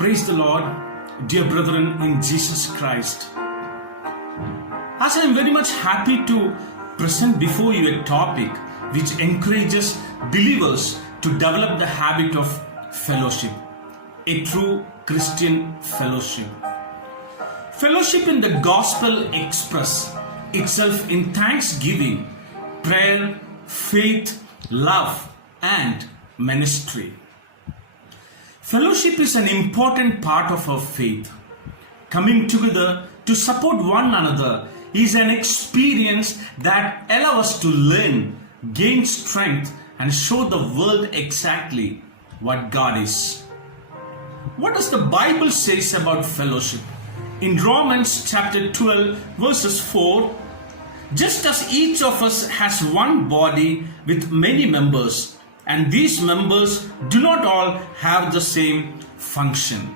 Praise the Lord, dear brethren in Jesus Christ. As I am very much happy to present before you a topic which encourages believers to develop the habit of fellowship, a true Christian fellowship. Fellowship in the gospel express itself in thanksgiving, prayer, faith, love, and ministry. Fellowship is an important part of our faith. Coming together to support one another is an experience that allows us to learn, gain strength, and show the world exactly what God is. What does the Bible say about fellowship? In Romans chapter 12 verses 4, just as each of us has one body with many members, and these members do not all have the same function.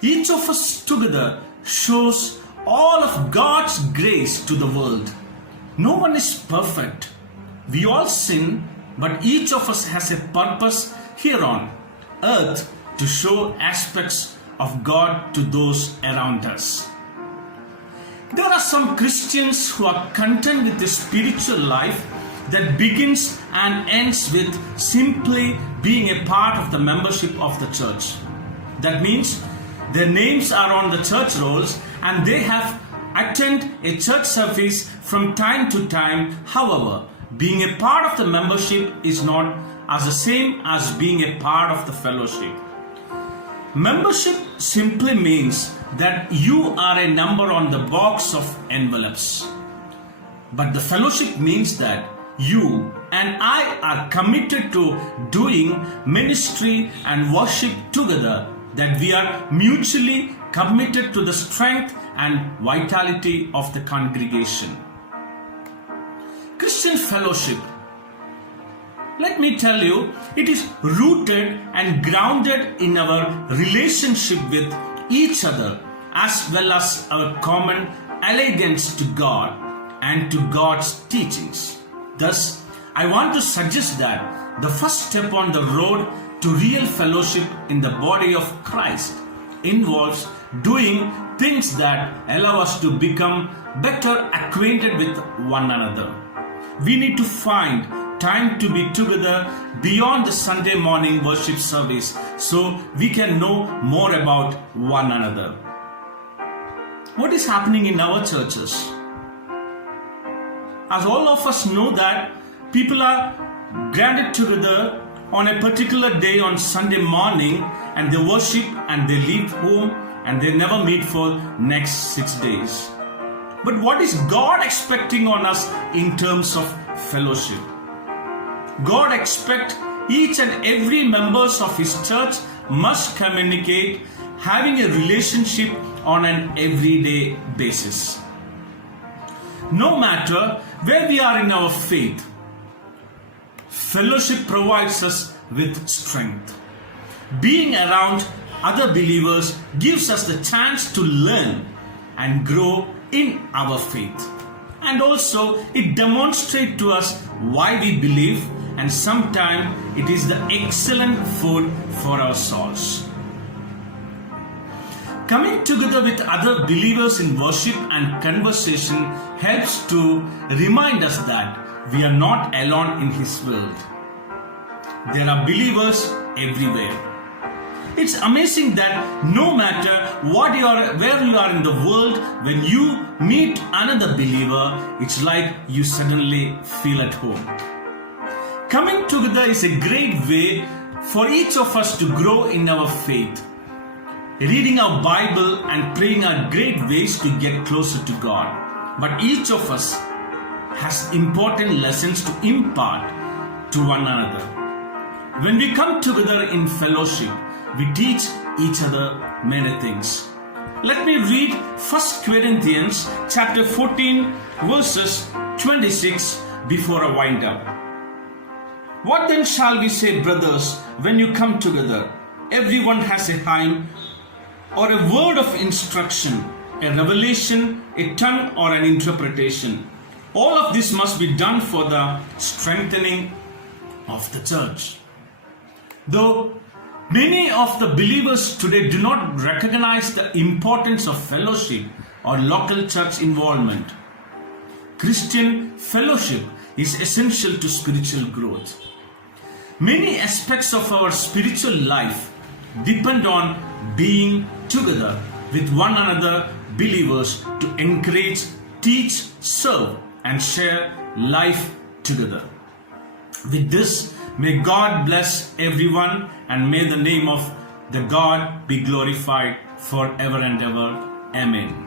Each of us together shows all of God's grace to the world. No one is perfect. We all sin, but each of us has a purpose here on earth to show aspects of God to those around us. There are some Christians who are content with a spiritual life that begins and ends with simply being a part of the membership of the church. That means their names are on the church rolls and they have attended a church service from time to time. However, being a part of the membership is not as the same as being a part of the fellowship. Membership simply means that you are a number on the box of envelopes. But the fellowship means that you and I are committed to doing ministry and worship together, that we are mutually committed to the strength and vitality of the congregation. Christian fellowship, let me tell you, it is rooted and grounded in our relationship with each other as well as our common allegiance to God and to God's teachings. Thus, I want to suggest that the first step on the road to real fellowship in the body of Christ involves doing things that allow us to become better acquainted with one another. We need to find time to be together beyond the Sunday morning worship service so we can know more about one another. What is happening in our churches? As all of us know that people are gathered together on a particular day on Sunday morning and they worship and they leave home and they never meet for next 6 days. But what is God expecting on us in terms of fellowship? God expects each and every members of His church must communicate, having a relationship on an everyday basis. No matter where we are in our faith, fellowship provides us with strength. Being around other believers gives us the chance to learn and grow in our faith. And also it demonstrates to us why we believe, and sometimes it is the excellent food for our souls. Coming together with other believers in worship and conversation helps to remind us that we are not alone in His world. There are believers everywhere. It's amazing that no matter where you are in the world, when you meet another believer, it's like you suddenly feel at home. Coming together is a great way for each of us to grow in our faith. Reading our Bible and praying are great ways to get closer to God. But each of us has important lessons to impart to one another. When we come together in fellowship, we teach each other many things. Let me read 1 Corinthians chapter 14 verses 26 before I wind up. What then shall we say, brothers, when you come together? Everyone has a hymn or a word of instruction, a revelation, a tongue, or an interpretation. All of this must be done for the strengthening of the church. Though Many of the believers today do not recognize the importance of fellowship or local church involvement. Christian fellowship is essential to spiritual growth. Many aspects of our spiritual life depend on being together with one another, believers, to encourage, teach, serve, and share life together. With this, may God bless everyone, and may the name of the God be glorified forever and ever. Amen.